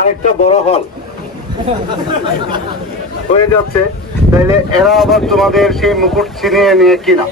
আরেকটা বড় হল। হয়ে যাচ্ছে। তাইলে এরা আবার তোমাদের সেই মুকুট ছিনিয়ে নিয়ে কিনা?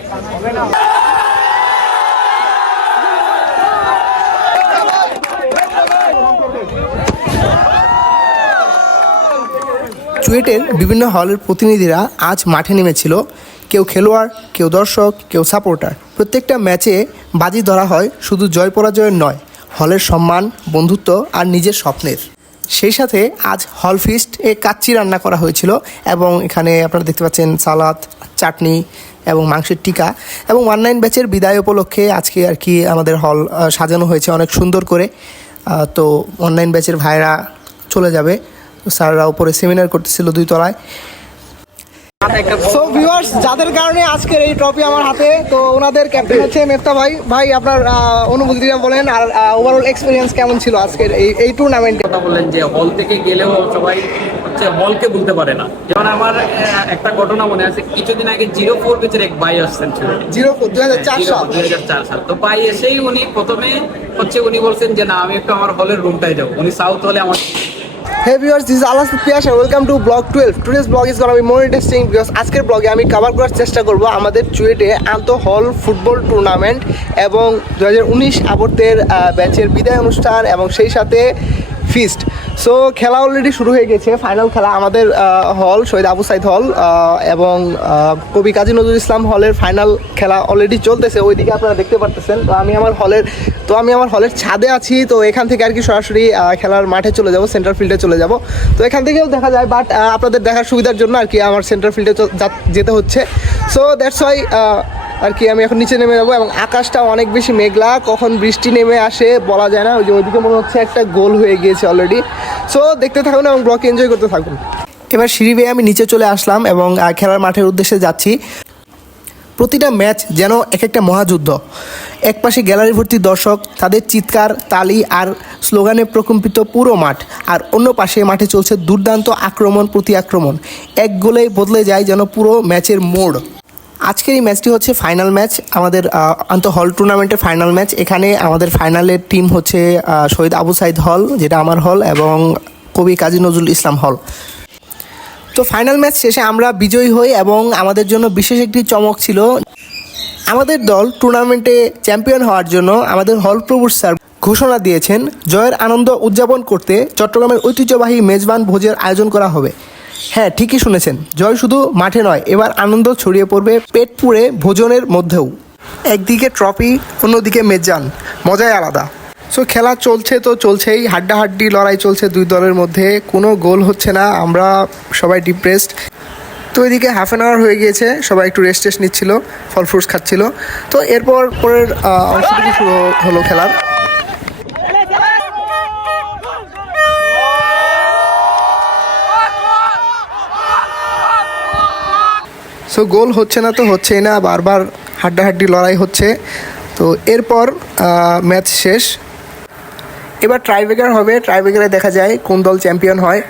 চুয়েটের বিভিন্ন হলের প্রতিনিধিরা আজ মাঠে নেমেছিল। কেউ খেলোয়াড়, কেউ দর্শক, কেউ সাপোর্টার। প্রত্যেকটা ম্যাচে বাজি ধরা হয় শুধু জয় পরাজয়ের নয়। হলের সম্মান, বন্ধুত্ব আর নিজের স্বপ্নের। সেই সাথে আজ হল ফিস্ট এ কাচ্চি রান্না করা হয়েছিল এবং এখানে আপনারা দেখতে পাচ্ছেন সালাদ, চাটনি এবং মাংসের টিকা এবং ওয়ান নাইন ব্যাচের বিদায় উপলক্ষে আজকে আর কি আমাদের হল সাজানো হয়েছে অনেক সুন্দর করে। তো অনলাইন ব্যাচের ভাইরা চলে যাবে। স্যাররা উপরে সেমিনার করতেছিল দুই তলায়। সো ভিউয়ার্স যাদের কারণে আজকের এই ট্রফি আমার হাতে তো ওনাদের ক্যাপ্টেন হচ্ছে মেফতা ভাই। ভাই আপনার অনুভূতিটা বলেন আর ওভারঅল এক্সপিরিয়েন্স কেমন ছিল আজকের এই এই টুর্নামেন্টে কথা বললেন যে হল থেকে গেলেও সবাই হচ্ছে হলকে বলতে পারে না। যেমন আমার একটা ঘটনা মনে আছে কিছুদিন আগে জিরো ফোর বেচের এক ভাই আসছেন জিরো দুই হাজার চার সাল। দুই হাজার চার সাল। তো ভাই এসেই উনি প্রথমে হচ্ছে উনি বলছেন যে না আমি একটু আমার হলের রুমটাই যাব। উনি সাউথ হলে আমার হ্যাঁ viewers this to blog twelve today's blog is আমি মোর ইন্টারেস্টিং বিকজ আজকের ব্লগে আমি কাভার করার চেষ্টা করব আমাদের চুয়েটে আন্ত হল ফুটবল টুর্নামেন্ট এবং দু হাজার উনিশ আবর্তের ব্যাচের বিদায় অনুষ্ঠান এবং সেই সাথে ফিস্ট সো খেলা অলরেডি শুরু হয়ে গেছে। ফাইনাল খেলা আমাদের হল শহীদ আবু সাইদ হল এবং কবি কাজী নজরুল ইসলাম হলের ফাইনাল খেলা অলরেডি চলতেছে। ওইদিকে আপনারা দেখতে পারতেছেন। তো আমি আমার হলের তো আমি আমার হলের ছাদে আছি। তো এখান থেকে আর কি সরাসরি খেলার মাঠে চলে যাব সেন্টার ফিল্ডে চলে যাব। তো এখান থেকেও দেখা যায় বাট আপনাদের দেখার সুবিধার জন্য আর কি আমার সেন্টার ফিল্ডে যেতে হচ্ছে। সো দ্যাটস ওয়াই আর কি, আমি এখন নিচে নেমে যাব এবং আকাশটা অনেক বেশি মেঘলা, কখন বৃষ্টি নেমে আসে বলা যায় না, ওই যে ওইদিকে মনে হচ্ছে একটা গোল হয়ে গিয়েছে অলরেডি সো দেখতে থাকুন এবং ব্লক এনজয় করতে থাকুন। এবার সিঁড়ি বেয়ে আমি নিচে চলে আসলাম এবং খেলার মাঠের উদ্দেশ্যে যাচ্ছি। প্রতিটা ম্যাচ যেন এক একটা মহাযুদ্ধ। এক পাশে গ্যালারি ভর্তি দর্শক, তাদের চিৎকার, তালি আর স্লোগানে প্রকম্পিত পুরো মাঠ। আর অন্য পাশে মাঠে চলছে দুর্দান্ত আক্রমণ প্রতি আক্রমণ। এক গোলেই বদলে যায় যেন পুরো ম্যাচের মোড়। আজকের এই ম্যাচটি হচ্ছে ফাইনাল ম্যাচ। আমাদের আন্ত হল টুর্নামেন্টের ফাইনাল ম্যাচ। এখানে আমাদের ফাইনালের টিম হচ্ছে শহীদ আবু সাইদ হল, যেটা আমার হল, এবং কবি কাজী নজরুল ইসলাম হল। তো ফাইনাল ম্যাচ শেষে আমরা বিজয়ী হই, এবং আমাদের জন্য বিশেষ একটি চমক ছিল। আমাদের দল টুর্নামেন্টে চ্যাম্পিয়ন হওয়ার জন্য আমাদের হল প্রভুর স্যার ঘোষণা দিয়েছেন, জয়ের আনন্দ উদযাপন করতে চট্টগ্রামের ঐতিহ্যবাহী মেজবান ভোজের আয়োজন করা হবে। হ্যাঁ ঠিকই শুনেছেন। জয় শুধু মাঠে নয়, এবার আনন্দ ছড়িয়ে পড়বে পেট পুড়ে ভোজনের মধ্যেও। একদিকে ট্রফি, অন্যদিকে মেজান মজাই আলাদা। সো খেলা চলছে তো চলছেই, হাড্ডাহাড্ডি, লড়াই চলছে দুই দলের মধ্যে, কোনো গোল হচ্ছে না, আমরা সবাই ডিপ্রেসড। তো এদিকে হাফ অ্যান আওয়ার হয়ে গিয়েছে, সবাই একটু রেস্ট টেস্ট নিচ্ছিল ফল ফ্রুটস খাচ্ছিল। তো এরপর পরের অংশটুকু শুরু হলো খেলার। সো গোল হচ্ছে না তো, হচ্ছেই না, বারবার হাড্ডাহাড্ডি লড়াই হচ্ছে। তো এরপর ম্যাচ শেষ। এবার ট্রাইবেকার হবে। ট্রাইবেকারে দেখা যায় কোন দল চ্যাম্পিয়ন হয়।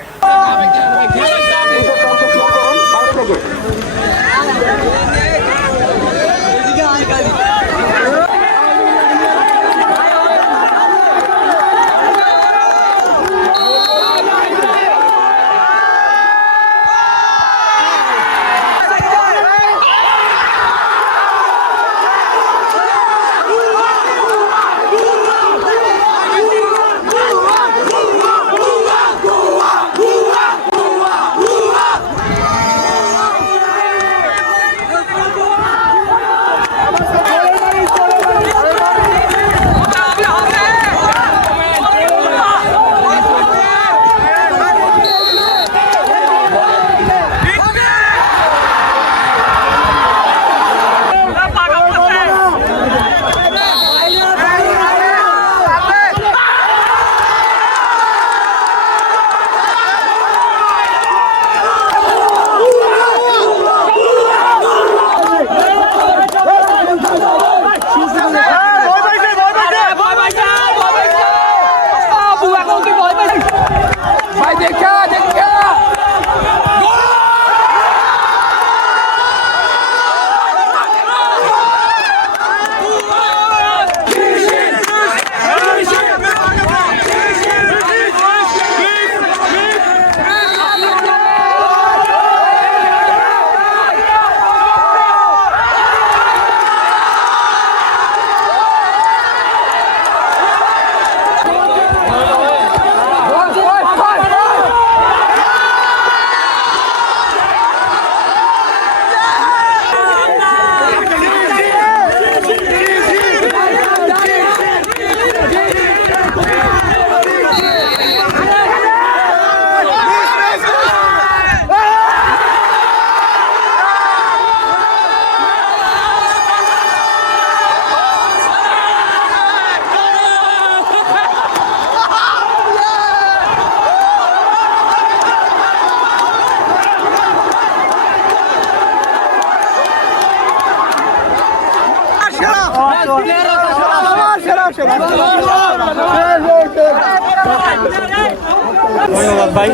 ধন্যবাদ ভাই।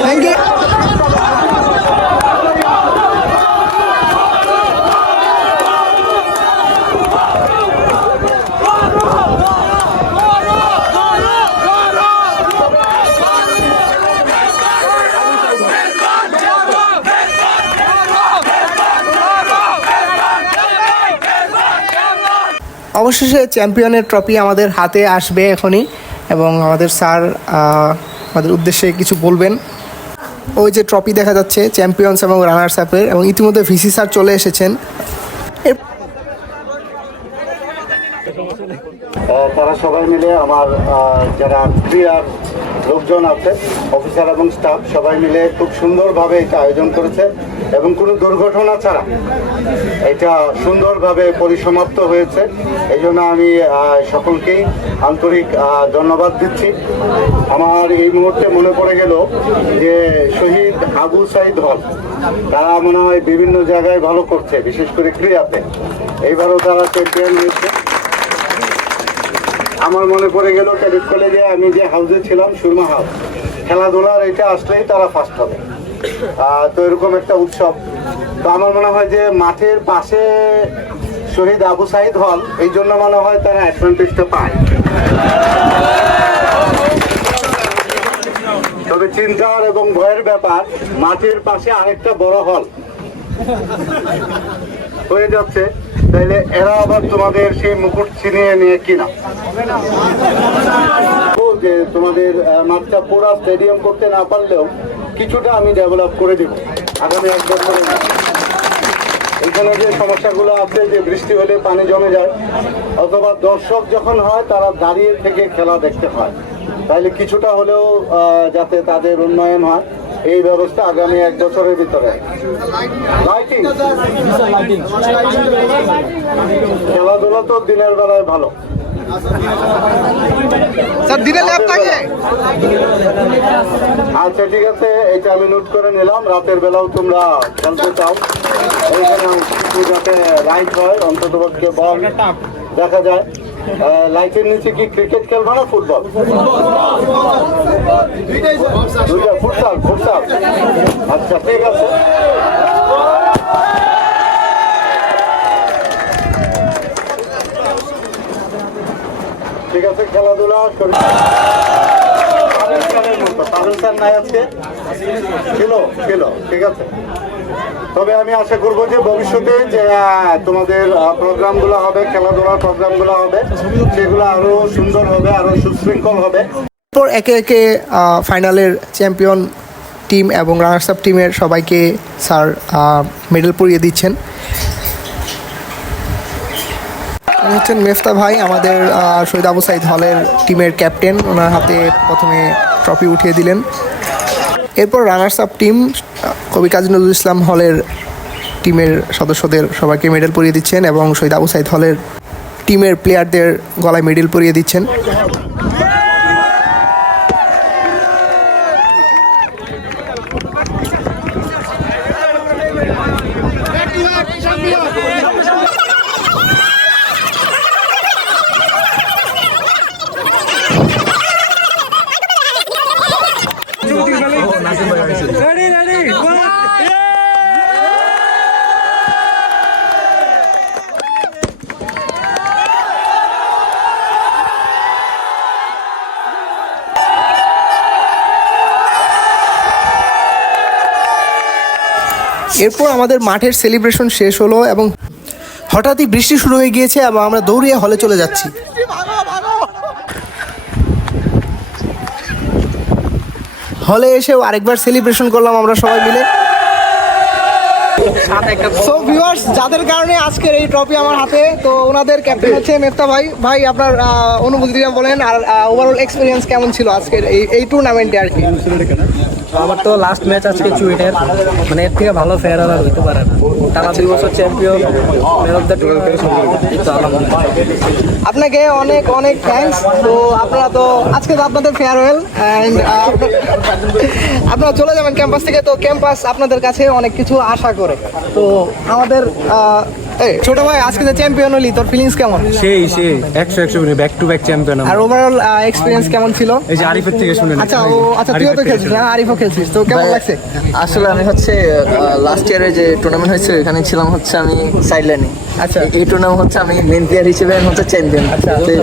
থ্যাংক ইউ অবশেষে চ্যাম্পিয়নের ট্রফি আমাদের হাতে আসবে এখনই এবং আমাদের স্যার আমাদের উদ্দেশ্যে কিছু বলবেন। ওই যে ট্রফি দেখা যাচ্ছে, চ্যাম্পিয়ন্স এবং রানার্স আপের এবং ইতিমধ্যে ভিসি স্যার চলে এসেছেন এর আহ, তারা সবাই মিলে আমার যারা ক্রীড়ার লোকজন আছে অফিসার এবং স্টাফ সবাই মিলে খুব সুন্দরভাবে এটা আয়োজন করেছে এবং কোনো দুর্ঘটনা ছাড়া এটা সুন্দরভাবে পরিসমাপ্ত হয়েছে। এই জন্য আমি সকলকেই আন্তরিক ধন্যবাদ দিচ্ছি। আমার এই মুহূর্তে মনে পড়ে গেল যে শহীদ আবু সাইদ হল তারা মনে হয় বিভিন্ন জায়গায় ভালো করছে, বিশেষ করে ক্রীড়াতে। এইবারও তারা চ্যাম্পিয়ন হয়েছে। আমার মনে পড়ে গেল ক্যাডেট কলেজে আমি যে হাউসে ছিলাম, সুরমা হাউস খেলাধুলার এটা আসলেই তারা ফার্স্ট হবে। তো এরকম একটা উৎসব। তো আমার মনে হয় যে মাঠের পাশে শহীদ আবু সাইদ হল, এই জন্য মনে হয় তারা অ্যাডভান্টেজটা পায়। তবে চিন্তার এবং ভয়ের ব্যাপার, মাঠের পাশে আরেকটা বড় হল। হয়ে যাচ্ছে। তাইলে এরা আবার তোমাদের সেই মুকুট ছিনিয়ে নিয়ে কিনা যে তোমাদের মাঠটা পুরা স্টেডিয়াম করতে না পারলেও কিছুটা আমি ডেভেলপ করে দিব। আগামী এক মধ্যে। এখানে যে সমস্যাগুলো আছে, যে বৃষ্টি হলে পানি জমে যায়, অথবা দর্শক যখন হয়, তারা দাঁড়িয়ে থেকে খেলা দেখতে হয়। তাইলে কিছুটা হলেও যাতে তাদের উন্নয়ন হয়। এই ব্যবস্থা আগামী এক বছরের ভিতরে। লাইটিং। খেলাধুলা তো দিনের বেলায় ভালো। আচ্ছা ঠিক আছে এটা আমি নোট করে নিলাম। রাতের বেলাও তোমরা খেলতে চাও। যাতে লাইট হয় অন্তত বল দেখা যায়। লাইটের নিচে কি ক্রিকেট খেলব না ফুটবল দুইটা ফুটসাল ফুটসাল আচ্ছা ঠিক আছে। ঠিক আছে, খেলাধুলা স্যারের মতো স্যার নাই আজকে? ছিল ছিল ঠিক আছে। তবে আমি আশা করব যে ভবিষ্যতে যে তোমাদের প্রোগ্রামগুলো হবে, খেলাধুলার প্রোগ্রামগুলো হবে, সেগুলো আরও সুন্দর হবে, আরও সুশৃঙ্খল হবে। এরপর একে একে ফাইনালের চ্যাম্পিয়ন টিম এবং রানার্স আপ টিমের সবাইকে স্যার মেডেল পরিয়ে দিচ্ছেন। হচ্ছেন মেফতা ভাই, আমাদের শহীদ আবু সাইদ হলের টিমের ক্যাপ্টেন। ওনার হাতে প্রথমে ট্রফি উঠিয়ে দিলেন। এরপর রানার্স আপ টিম কবি কাজী নজরুল ইসলাম হলের টিমের সদস্যদের সবাইকে মেডেল পরিয়ে দিচ্ছেন এবং শহীদ আবু সাইদ হলের টিমের প্লেয়ারদের গলায় মেডেল পরিয়ে দিচ্ছেন। এরপর আমাদের মাঠের সেলিব্রেশন শেষ হলো এবং হঠাৎই বৃষ্টি শুরু হয়ে গিয়েছে এবং আমরা দৌড়িয়ে হলে চলে যাচ্ছি। হলে এসেও আরেকবার সেলিব্রেশন করলাম আমরা সবাই মিলে। সো ভিউয়ার্স যাদের কারণে আজকের এই ট্রফি আমার হাতে, তো ওনাদের ক্যাপ্টেন হচ্ছে মেফতা ভাই। ভাই, আপনার অনুভূতিটা বলেন আর ওভারঅল এক্সপিরিয়েন্স কেমন ছিল আজকের এই এই টুর্নামেন্টে আর কি? আমার তো লাস্ট ম্যাচ আজকে চুইটের। মানে এর থেকে ভালো ফেয়ার আর হইতে পারে না। টানা দুই বছর champion man of the tournament আপনাকে অনেক অনেক থ্যাঙ্কস তো আপনারা তো আজকে তো আপনাদের ফেয়ারওয়েল অ্যান্ড আপনারা চলে যাবেন ক্যাম্পাস থেকে। তো ক্যাম্পাস আপনাদের কাছে অনেক কিছু আশা করে। তো আমাদের আহ, এই, ছোট ভাই আজকে যে চ্যাম্পিয়ন হলি তোর ফিলিংস কেমন? সেই সেই একশো একশো ব্যাক টু ব্যাক চ্যাম্পিয়ন আর ওভারঅল এক্সপিরিয়েন্স কেমন ছিল? এই যে আরিফের থেকে শুনে আচ্ছা ও আচ্ছা তুইও তো খেলছিস না। আরিফও খেলছিস তো কেমন লাগছে? আসলে আমি হচ্ছে লাস্ট ইয়ারে যে টুর্নামেন্ট হয়েছে এখানে ছিলাম হচ্ছে আমি সাইড লাইনে আচ্ছা। এই টুর্নামেন্ট হচ্ছে আমি মেন প্লেয়ার হিসেবে হচ্ছে চ্যাম্পিয়ন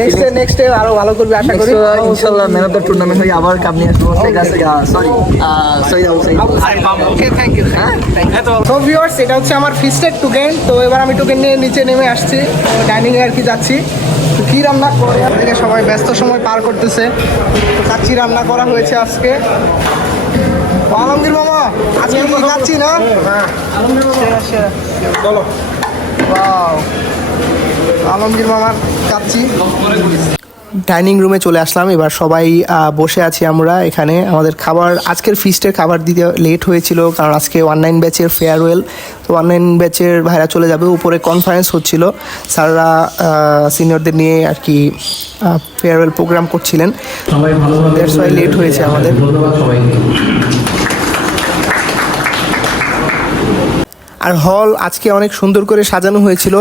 নেক্সট নেক্সট আরও ভালো করবি আশা করি। ইনশাল্লাহ ম্যান অফ দ্য টুর্নামেন্ট হয়ে আবার কাপ নিয়ে আসব sorry sorry okay thank you হ্যাঁ তো ভিউয়ার্স এটা হচ্ছে আমার ফিস্টেড টুকেন তো এবার আমি টুকেন নিয়ে নিচে নেমে আসছি ডাইনিং এ আর কি যাচ্ছি। কি রান্না করে থেকে সবাই ব্যস্ত সময় পার করতেছে। কাচ্চি রান্না করা হয়েছে আজকে। আলমগীর মামা আজকে কি কাচ্চি না। Wow. আলমগীর মামার কাচ্চি ডাইনিং রুমে চলে আসলাম। এবার সবাই বসে আছি আমরা এখানে। আমাদের খাবার আজকের ফিস্টের খাবার দিতে লেট হয়েছিল কারণ আজকে ওয়ান নাইন ব্যাচের ফেয়ারওয়েল তো ওয়ান নাইন ব্যাচের ভাইরা চলে যাবে। উপরে কনফারেন্স হচ্ছিল। স্যাররা সিনিয়রদের নিয়ে আর কি ফেয়ারওয়েল প্রোগ্রাম করছিলেন। দ্যাটস ওয়াই লেট হয়েছে আমাদের। আর হল আজকে অনেক সুন্দর করে সাজানো হয়েছিল।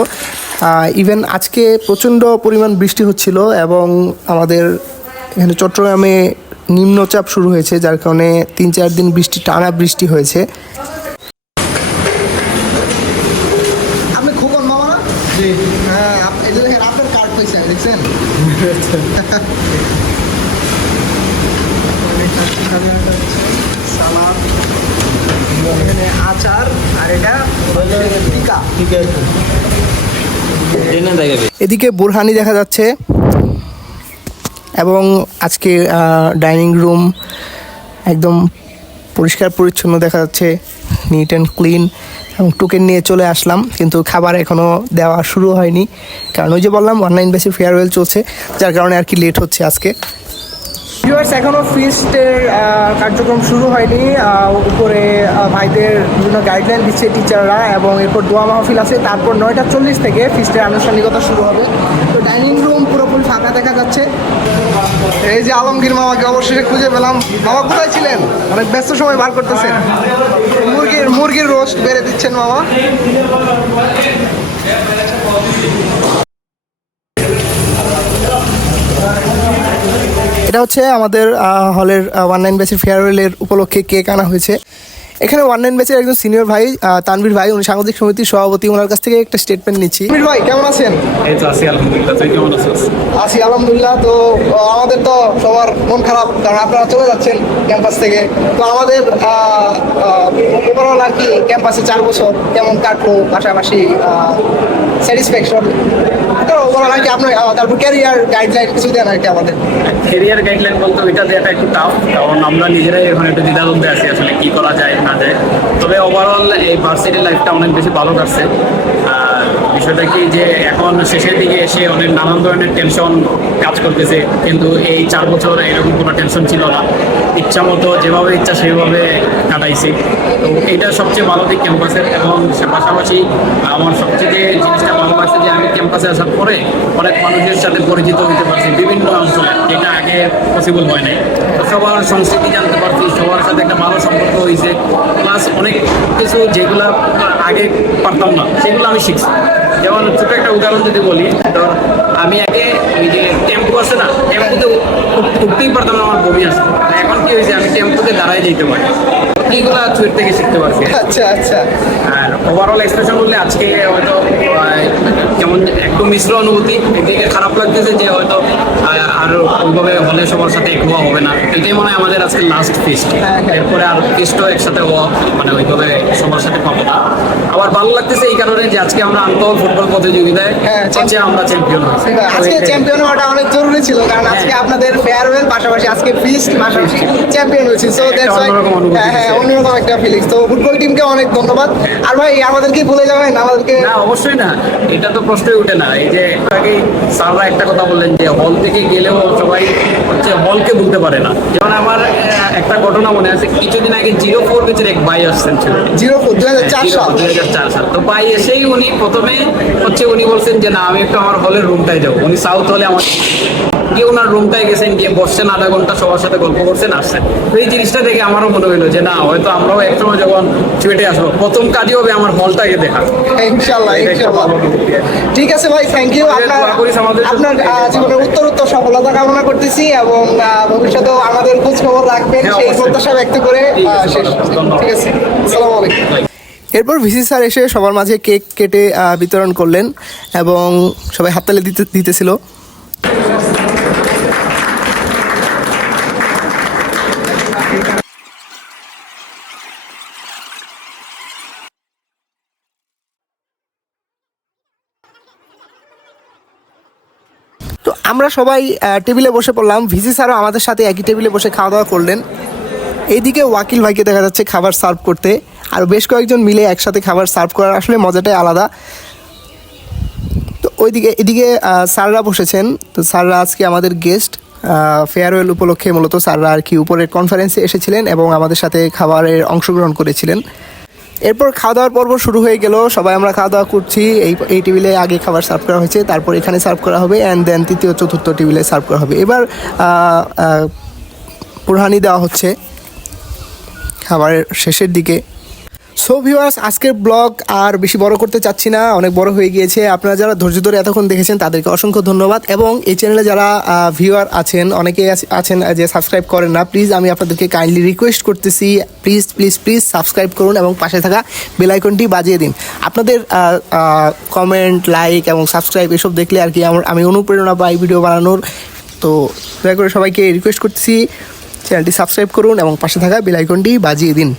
ইভেন আজকে প্রচণ্ড পরিমাণ বৃষ্টি হচ্ছিল এবং আমাদের এখানে চট্টগ্রামে নিম্নচাপ শুরু হয়েছে যার কারণে তিন চার দিন বৃষ্টি টানা বৃষ্টি হয়েছে। আপনি খোকন মামা না? হ্যাঁ এই যে দেখেন আপনার কার্ড পেয়েছে দেখছেন? সালাদ এখানে আচার আর এটা টিকা। এদিকে বুরহানি দেখা যাচ্ছে এবং আজকে ডাইনিং রুম একদম পরিষ্কার পরিচ্ছন্ন দেখা যাচ্ছে নিট অ্যান্ড ক্লিন এবং টোকেন নিয়ে চলে আসলাম, কিন্তু খাবার এখনও দেওয়া শুরু হয়নি। কারণ ওই যে বললাম অনলাইন বেশি ফেয়ারওয়েল চলছে, যার কারণে আর কি লেট হচ্ছে আজকে। ভিউয়ার্স এখনও ফিস্টের কার্যক্রম শুরু হয়নি। উপরে ভাইদের বিভিন্ন গাইডলাইন দিচ্ছে টিচাররা এবং এরপর দোয়া মাহফিল আছে। তারপর নয়টা চল্লিশ থেকে ফিস্টের আনুষ্ঠানিকতা শুরু হবে। তো ডাইনিং রুম পুরোপুরি ফাঁকা দেখা যাচ্ছে। এই যে আলমগীর মামাকে অবশেষে খুঁজে পেলাম। মামা, কোথায় ছিলেন? অনেক ব্যস্ত সময় বার করতেছেন। মুরগির মুরগির রোস্ট বেড়ে দিচ্ছেন মামা। এটা হচ্ছে আমাদের হলের ওয়ান নাইন ব্যাচের ফেয়ারওয়েলের উপলক্ষে কেক আনা হয়েছে। এখানে ওয়ান নাইন ব্যাচের একজন সিনিয়র ভাই আহ, তানভীর ভাই উনি সাংবাদিক সমিতির সভাপতি ওনার কাছ থেকে একটা স্টেটমেন্ট নিচ্ছি। তানভীর ভাই কেমন আছেন? এই তো আছি আলহামদুলিল্লাহ। তুই কেমন আছিস? আছি আলহামদুলিল্লাহ। তো আমাদের তো সবার মন খারাপ কারণ আপনারা চলে যাচ্ছেন ক্যাম্পাস থেকে। তো আমাদের ওভারঅল আর কি ক্যাম্পাসে চার বছর কেমন কাটলো পাশাপাশি স্যাটিসফ্যাকশন গাইডলাইন কিছু আমাদের? গাইডলাইন কারণ আমরা নিজেরাই এখন একটু দ্বিধাদ্বন্দ্বে আছি আসলে কি করা যায়, না যায়। তবে ওভারঅল এই ভার্সিটি লাইফটা অনেক বেশি ভালো কাটছে। বিষয়টা কি যে এখন শেষের দিকে এসে অনেক নানান ধরনের টেনশন কাজ করতেছে, কিন্তু এই চার বছর এরকম কোনো টেনশন ছিল না। ইচ্ছা মতো যেভাবে ইচ্ছা সেইভাবে কাটাইছি। তো এটা সবচেয়ে ভালো দিক ক্যাম্পাসের এবং পাশাপাশি আমার যে জিনিসটা ভালো লাগছে যে আমি ক্যাম্পাসে আসার পরে অনেক মানুষের সাথে পরিচিত হতে পারছি, বিভিন্ন অঞ্চলে। যেটা আগে পসিবল হয় নাই। সবার সংস্কৃতি জানতে পারছি, সবার সাথে একটা ভালো সম্পর্ক হয়েছে প্লাস অনেক কিছু যেগুলো আগে পারতাম না, সেগুলো আমি শিখছি। যেমন ছোট একটা উদাহরণ যদি বলি তো আমি আগে ওই যে আছে না টেম্পুতে উঠ- উঠতেই পারতাম না আমার বমি আসতো এখন কি হয়েছে আমি টেম্পুতে দাঁড়াই যেতে পারি এইগুলা ছুট থেকে শিখতে পারছি। আচ্ছা আচ্ছা। আর ওভারঅল এক্সপ্রেশন বললে আজকে হয়তো যেমন একটু মিশ্র অনুভূতি একদিকে খারাপ লাগতেছে যে হয়তো আর ওইভাবে হলে সবার সাথে এক হওয়া হবে না। এটাই মনে হয় আমাদের আজকে লাস্ট ফিস্ট এরপরে আর ফিস্টও একসাথে হওয়া মানে ওইভাবে সবার সাথে পাবো না। আবার ভালো লাগতেছে এই কারণে যে আজকে আমরা আন্তঃ ফুটবল প্রতিযোগিতায় হ্যাঁ, হচ্ছে আমরা চ্যাম্পিয়ন আজকে চ্যাম্পিয়ন হওয়াটা অনেক জরুরি ছিল কারণ আজকে আপনাদের ফেয়ারওয়েল পাশাপাশি আজকে ফিস্ট পাশাপাশি চ্যাম্পিয়ন হয়েছে। সো দ্যাটস ওয়াই হ্যাঁ হ্যাঁ। অন্যরকম একটা ফিলিংস তো ফুটবল টিমকে অনেক ধন্যবাদ। আর ভাই আমাদেরকে ভুলে যাবেন আমাদেরকে না অবশ্যই না। এটা তো প্রশ্নই উঠে না। এই যে একটু আগেই স্যাররা একটা কথা বললেন যে হল থেকে গেলেও সবাই হচ্ছে হলকে ভুলতে পারে না। যেমন আমার একটা ঘটনা মনে আছে কিছুদিন আগে জিরো ফোর বেচের এক ভাই আসছেন ছিল জিরো ফোর দুই হাজার চার সাল। দুই হাজার চার সাল। তো ভাই এসেই উনি প্রথমে হচ্ছে উনি বলছেন যে না আমি একটু আমার হলের রুমটায় যাব। উনি সাউথ হলে আমার গিয়ে ওনার রুমটায় গেছেন গিয়ে বসছেন আধা ঘণ্টা সবার সাথে গল্প করছেন আসছেন। তো এই জিনিসটা দেখে আমারও মনে হলো যে না হয়তো আমরাও একসময় যখন চুয়েটে আসব প্রথম কাজই হবে আমার হলটাকে দেখা। ইনশাল্লাহ ইনশাল্লাহ ঠিক আছে ভাই থ্যাংক ইউ আপনার। আপনার আহ, জীবনের উত্তর উত্তর সফলতা কামনা করতেছি এবং ভবিষ্যতেও আমাদের খোঁজ খবর রাখবেন হ্যাঁ, সেই প্রত্যাশা ব্যক্ত করে ঠিক আছে, শেষ। ধন্যবাদ। ঠিক আছে আসসালামু আলাইকুম। এরপর ভিসি স্যার এসে সবার মাঝে কেক কেটে আহ, বিতরণ করলেন এবং সবাই হাততালি দিতে দিতেছিল তো আমরা সবাই টেবিলে বসে পড়লাম। ভিসি স্যারও আমাদের সাথে একই টেবিলে বসে খাওয়া দাওয়া করলেন। এইদিকে ওয়াকিল ভাইকে দেখা যাচ্ছে খাবার সার্ভ করতে। আর বেশ কয়েকজন মিলে একসাথে খাবার সার্ভ করার আসলে মজাটাই আলাদা। তো ওইদিকে, এদিকে স্যাররা বসেছেন। তো স্যাররা আজকে আমাদের গেস্ট ফেয়ারওয়েল উপলক্ষে মূলত স্যাররা আর কি উপরের কনফারেন্সে এসেছিলেন এবং আমাদের সাথে খাবারের অংশগ্রহণ করেছিলেন। এরপর খাওয়া দাওয়ার পর্ব শুরু হয়ে গেল। সবাই আমরা খাওয়া দাওয়া করছি। এই এই টেবিলে আগে খাবার সার্ভ করা হয়েছে। তারপর এখানে সার্ভ করা হবে অ্যান্ড দেন তৃতীয় চতুর্থ টেবিলে সার্ভ করা হবে। এবার আহ, দেওয়া হচ্ছে খাবারের শেষের দিকে। সো ভিউয়ার্স আজকের ব্লগ আর বেশি বড় করতে চাচ্ছি না, অনেক বড় হয়ে গিয়েছে। আপনারা যারা ধৈর্য ধরে এতক্ষণ দেখেছেন, তাদেরকে অসংখ্য ধন্যবাদ। এবং এই চ্যানেলে যারা ভিউয়ার আছেন, অনেকেই আছ- আছেন যে সাবস্ক্রাইব করেন না প্লিজ আমি আপনাদেরকে কাইন্ডলি রিকোয়েস্ট করতেছি। প্লিজ প্লিজ প্লিজ সাবস্ক্রাইব করুন এবং পাশে থাকা বেলাইকনটি বাজিয়ে দিন। আপনাদের কমেন্ট লাইক এবং সাবস্ক্রাইব এসব দেখলে আর কি আমার আমি অনুপ্রেরণা পাই ভিডিও বানানোর। তো দয়া করে সবাইকে রিকোয়েস্ট করতেছি। চ্যানেলটি সাবস্ক্রাইব করুন এবং পাশে থাকা বেল আইকনটি বাজিয়ে দিন।